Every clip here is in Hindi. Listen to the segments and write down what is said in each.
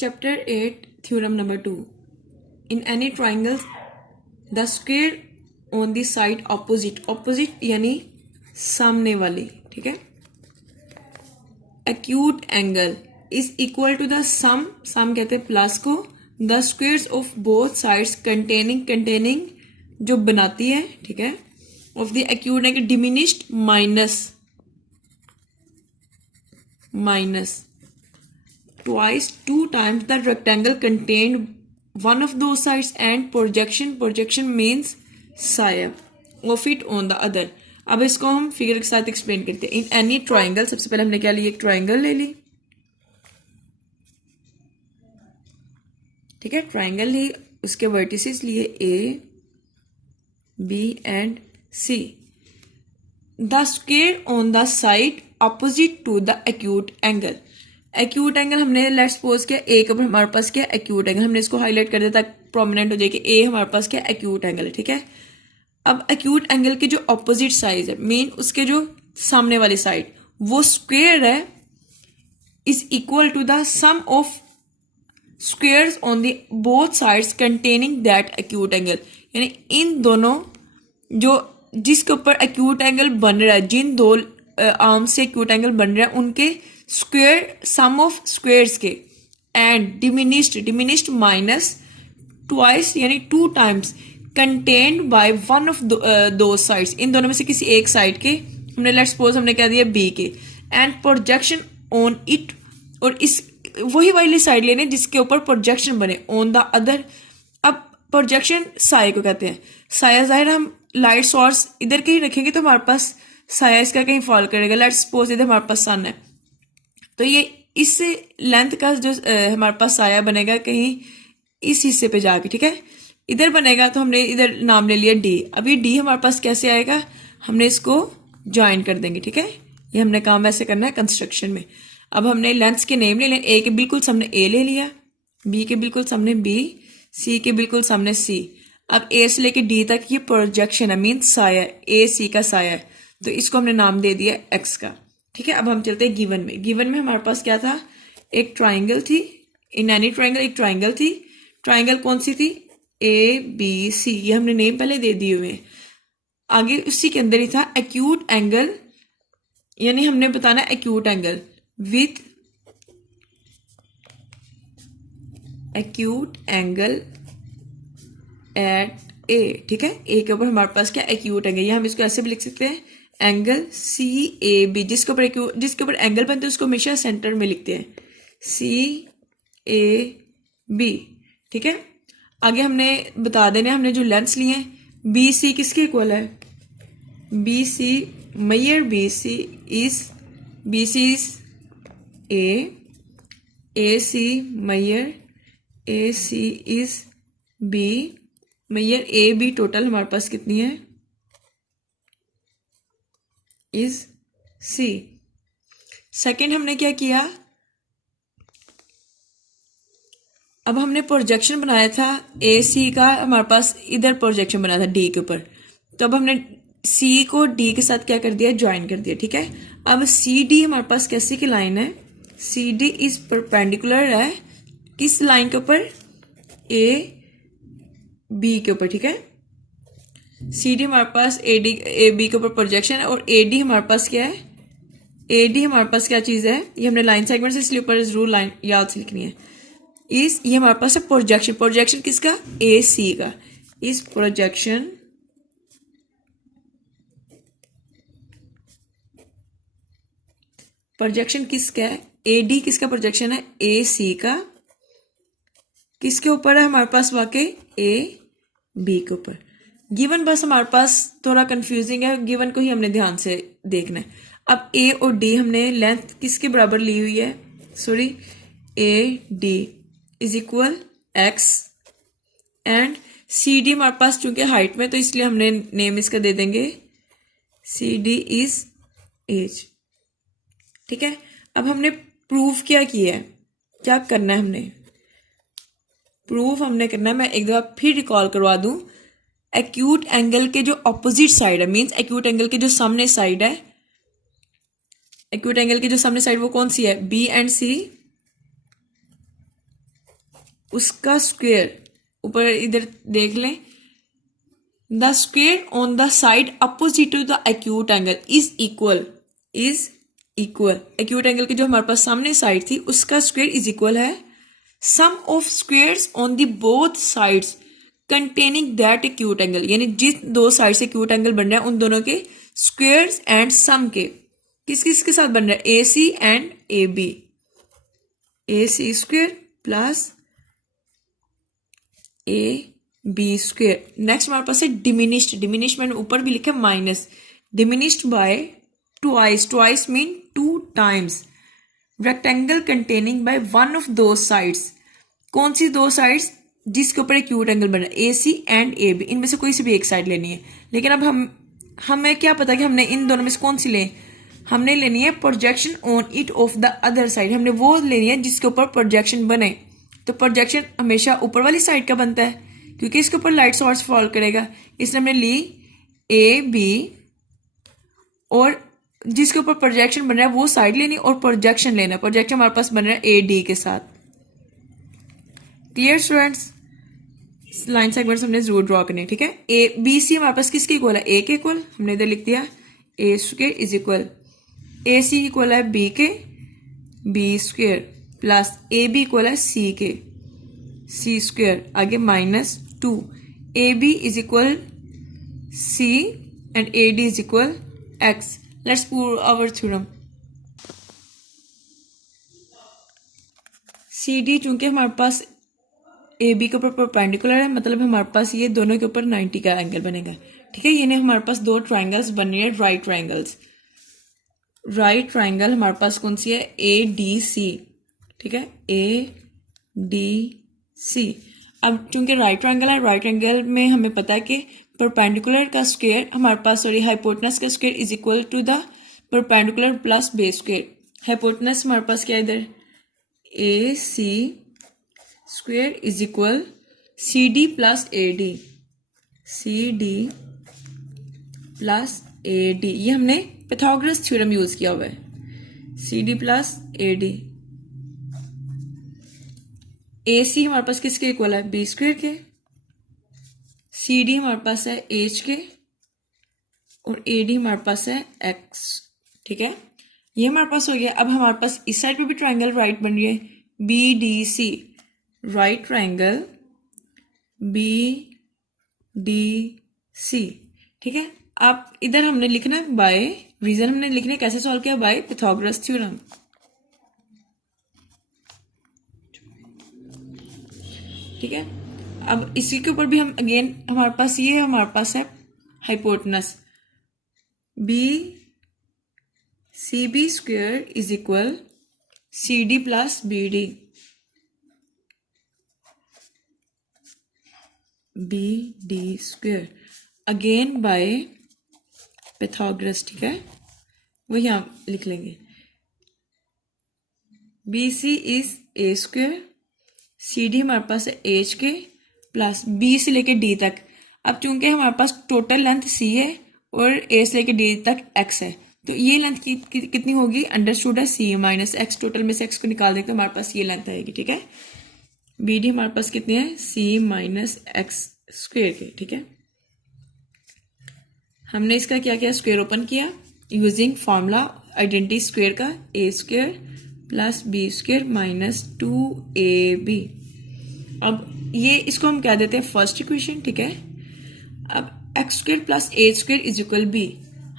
Chapter 8, Theorem number 2. In any triangle, the square on the side opposite यानी सामने वाली, ठीक है, acute angle is equal to the sum कहते हैं प्लस को, the squares of both sides containing जो बनाती है, ठीक है, of the acute angle diminished minus twice 2 times the rectangle contained one of those sides and projection means साया of it on the other. अब इसको हम फिगर के साथ एक्सप्लेन करते हैं. इन एनी ट्राइंगल, सबसे पहले हमने क्या लिया, एक ट्राइंगल ले ली, ठीक है, ट्राइंगल ली, उसके वर्टिसेस लिए A B and C. The square on the side opposite to the acute angle. Acute angle हमने लेट्स सपोज किया ए के ऊपर हमारे पास क्या एक्यूट एंगल, हमने इसको हाईलाइट कर दिया ताकि प्रोमिनेंट हो जाए कि ए हमारे पास क्या एक्यूट एंगल है, ठीक है. अब एक्यूट एंगल के जो ऑपोजिट साइड है, मीन उसके जो सामने वाली साइड, वो स्क्वायर है, is equal to the sum of squares on the both sides containing that acute angle. यानी इन दोनों जो जिसके ऊपर एक्यूट एंगल बन रहा है, जिन दो आर्म से एक्यूट एंगल बन रहा है, उनके स्क्वायर सम ऑफ स्क्वायर्स के एंड डिमिनिश्ड माइनस ट्वाइस यानी 2 times contained bye one of दो साइड्स. इन दोनों में से किसी एक साइड के हमने लेट्स सपोज हमने क्या दिया बी के, एंड प्रोजेक्शन ऑन इट, और इस वही वाली साइड लेने जिसके ऊपर प्रोजेक्शन बने ऑन द अदर. अब प्रोजेक्शन साया को कहते हैं. साया जाहिर हम लाइट सोर्स इधर के ही रखेंगे तो हमारे पास साया इसका कहीं फॉल करेगा. लेट्स सपोज इधर हमारे पास सन है, तो ये इस लेंथ का जो हमारे पास साया बनेगा कहीं इस हिस्से पे जाके, ठीक है, इधर बनेगा. तो हमने इधर नाम ले लिया डी. अब ये डी हमारे पास कैसे आएगा, हमने इसको ज्वाइन कर देंगे, ठीक है. ये हमने काम ऐसे करना है कंस्ट्रक्शन में. अब हमने लेंथ्स के नेम ले लिए. ए के बिल्कुल सामने ए ले लिया, बी के बिल्कुल सामने बी, सी के बिल्कुल सामने सी. अब ए से लेके डी तक ये प्रोजेक्शन है, मीन साया, ए सी का साया है, तो इसको हमने नाम दे दिया एक्स का, ठीक है. अब हम चलते हैं गिवन में. गिवन में हमारे पास क्या था, एक ट्राइंगल थी. इन एनी ट्राइंगल एक ट्राइंगल थी. ट्राइंगल कौन सी थी, ए बी सी, ये हमने नेम पहले दे दिए हुए. आगे उसी के अंदर ही था एक्यूट एंगल, यानी हमने बताना acute angle with acute angle at A, ठीक है. ए के ऊपर हमारे पास क्या एक्यूट एंगल, ये हम इसको ऐसे भी लिख सकते हैं एंगल सी ए बी. जिसके ऊपर एंगल बनते हैं उसको हमेशा सेंटर में लिखते हैं, सी ए बी, ठीक है. आगे हमने बता देना, हमने जो लेंथ्स लिए हैं बी सी किसके इक्वल है, B C mayor B C is A C mayor A C is B mayor A B. Total हमारे पास कितनी है, इज सी. सेकेंड हमने क्या किया, अब हमने प्रोजेक्शन बनाया था ए सी का, हमारे पास इधर प्रोजेक्शन बनाया था डी के ऊपर, तो अब हमने सी को डी के साथ क्या कर दिया, ज्वाइन कर दिया, ठीक है. अब सी डी हमारे पास कैसी की लाइन है, सी डी इज परपेंडिकुलर है किस लाइन के ऊपर, ए बी के ऊपर, ठीक है. सी डी हमारे पास ए बी के ऊपर प्रोजेक्शन है, और ए डी हमारे पास क्या है, ए डी हमारे पास क्या चीज है, ये हमने लाइन सेगमेंट से इसलिए ऊपर रूल लाइन याद से लिखनी है. इस ये हमारे पास है प्रोजेक्शन किसका, ए सी का. इस प्रोजेक्शन किसका है, ए डी किसका प्रोजेक्शन है, ए सी का. किसके ऊपर है हमारे पास वाकई, ए बी के ऊपर. गिवन बस हमारे पास थोड़ा कंफ्यूजिंग है, गिवन को ही हमने ध्यान से देखना है. अब ए और डी हमने लेंथ किसके बराबर ली हुई है, sorry, A D is equal X, and C D हमारे पास चूंकि हाइट में, तो इसलिए हमने नेम इसका दे देंगे सी डी इज एज, ठीक है. अब हमने प्रूव क्या किया है, क्या करना है, हमने प्रूफ हमने करना है, मैं एक दफा फिर रिकॉल करवा दूं. एक्यूट एंगल के जो ऑपोजिट साइड है, मींस एक्यूट एंगल के जो सामने साइड है, एक्यूट एंगल की जो सामने साइड वो कौन सी है, बी एंड सी, उसका स्क्वायर, ऊपर इधर देख लें, the square on the side opposite to the acute angle is equal, acute angle की जो हमारे पास सामने साइड थी उसका स्क्वायर इज इक्वल है sum of squares on the both sides containing that acute angle, यानी जिस दो साइड से एक्यूट एंगल बन रहा है उन दोनों के स्क्वायर्स एंड सम के किस किस के साथ बन रहा है, A C and A B, A C square plus A B square. Next हमारे पास है डिमिनिश्ड, डिमिनिश्ड मैंने ऊपर भी लिखा minus, diminished by twice, twice mean 2 times, rectangle containing by one of दो साइड्स, कौन सी दो साइड्स जिसके ऊपर एक्यूट एंगल बना है, A C and A B, इनमें से कोई सी भी एक साइड लेनी है। लेकिन अब हमें क्या पता कि हमने इन दोनों में से कौन सी लें, हमने लेनी है projection on it of the other side, हमने वो लेनी है जिसके ऊपर प्रोजेक्शन बने। तो प्रोजेक्शन हमेशा ऊपर वाली साइड का बनता है क्योंकि इसके ऊपर लाइट सोर्स फॉल करेगा, इसलिए हमने ली ए बी और जिसके ऊपर प्रोजेक्शन बन रहा है वो साइड लेनी और प्रोजेक्शन लेना, प्रोजेक्शन हमारे पास बन रहा है ए डी के साथ। क्लियर स्टूडेंट्स, लाइन सेगमेंट्स हमने जरूर ड्रॉ करनी है, ठीक है। ए बी सी हमारे पास किसके इक्वल है, ए के इक्वल, हमने इधर लिख दिया A square is equal A C equal है बी के, B square plus A B equal है सी के, सी स्क्वायर, आगे -2, A B is equal C and A D is equal X. Let's prove our theorem. C D चूंकि हमारे पास ए बी के ऊपर परपेंडिकुलर है, मतलब हमारे पास ये दोनों के ऊपर 90 का एंगल बनेगा, ठीक है। यानी हमारे पास दो ट्राइंगल्स बन रहे हैं, राइट ट्राइंगल्स। राइट ट्राइंगल हमारे पास कौन सी है, ए डी सी, ठीक है, ए डी सी। अब चूंकि राइट ट्राइंगल है, राइट ट्राइंगल में हमें पता है कि परपेंडिकुलर का स्क्वायर हमारे पास, सॉरी हाइपोटेनस का square is equal to the perpendicular plus base square. Hypotenuse हमारे पास क्या है इधर, A C square is equal C D plus A D, C D plus A D, ये हमने पाइथागोरस थ्योरम यूज किया हुआ है, C D plus A D. A C हमारे पास किसके इक्वल है, बी स्क्वायर के, सी डी हमारे पास है एच के और ए डी हमारे पास है एक्स, ठीक है। ये हमारे पास हो गया। अब हमारे पास इस साइड पे भी ट्राइंगल राइट बन रही है, B D C, right triangle B D C, ठीक है। अब इधर हमने लिखना है बाय, रीजन हमने लिखना है कैसे सॉल्व किया, बाय पाइथागोरस थ्योरम, ठीक है। अब इसी के ऊपर भी हम अगेन हमारे पास ये हमारे पास है hypotenuse, B C B square is equal C D plus B D, B D square again by Pythagoras, ठीक है। वही हम लिख लेंगे, B C is A square, C D हमारे पास है एच के प्लस बी से लेके डी तक। अब चूंकि हमारे पास टोटल लेंथ सी है और ए से लेके डी तक एक्स है, तो ये लेंथ कितनी होगी, अंडरस्टूड है सी माइनस एक्स, टोटल में से एक्स को निकाल देंगे तो हमारे पास ये लेंथ आएगी, ठीक है। बी डी हमारे पास कितने हैं, सी माइनस एक्स स्क्वायर के, ठीक है। हमने इसका क्या किया, स्क्वायर ओपन किया यूजिंग फॉर्मूला आइडेंटिटी स्क्वायर का, A square plus B square minus 2ab। अब ये इसको हम क्या देते हैं, फर्स्ट इक्वेशन, ठीक है। अब X square plus A square is equal B,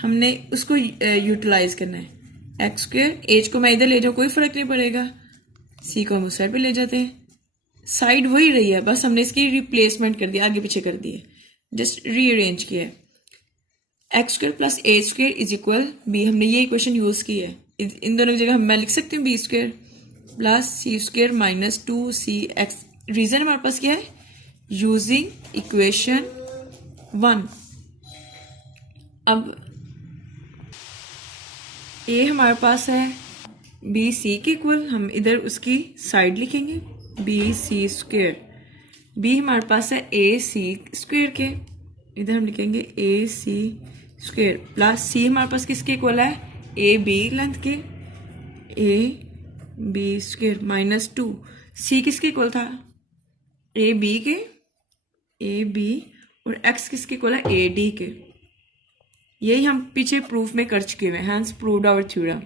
हमने उसको यूटिलाइज करना है। एक्स स्क्वायर, एच को मैं इधर ले जाऊँ कोई फर्क नहीं पड़ेगा, सी को हम उस साइड पे ले जाते हैं, साइड वही रही है, बस हमने इसकी रिप्लेसमेंट कर दिया, आगे पीछे कर दिए, जस्ट रीअरेंज किया है। X square plus A square is equal B, हमने ये इक्वेशन यूज की है, इन दोनों की जगह मैं लिख सकती हूँ बी स्क्वायर प्लस सी स्क्वायर माइनस 2cx। रीजन हमारे पास क्या है, यूजिंग इक्वेशन 1। अब ए हमारे पास है बी सी के इक्वल, हम इधर उसकी साइड लिखेंगे बी सी स्क्वायर, बी हमारे पास है ए सी स्क्वायर के, इधर हम लिखेंगे ए सी स्क्वायर प्लस सी हमारे पास किसके इक्वल है, ए बी लेंथ के, ए बी स्क्वायर माइनस 2, सी किसके इक्वल था, ए बी के, ए बी और एक्स किसके इक्वल है, ए डी के। यही हम पीछे प्रूफ में कर चुके हुए हैं, हैंस प्रूव्ड आवर थ्योरम।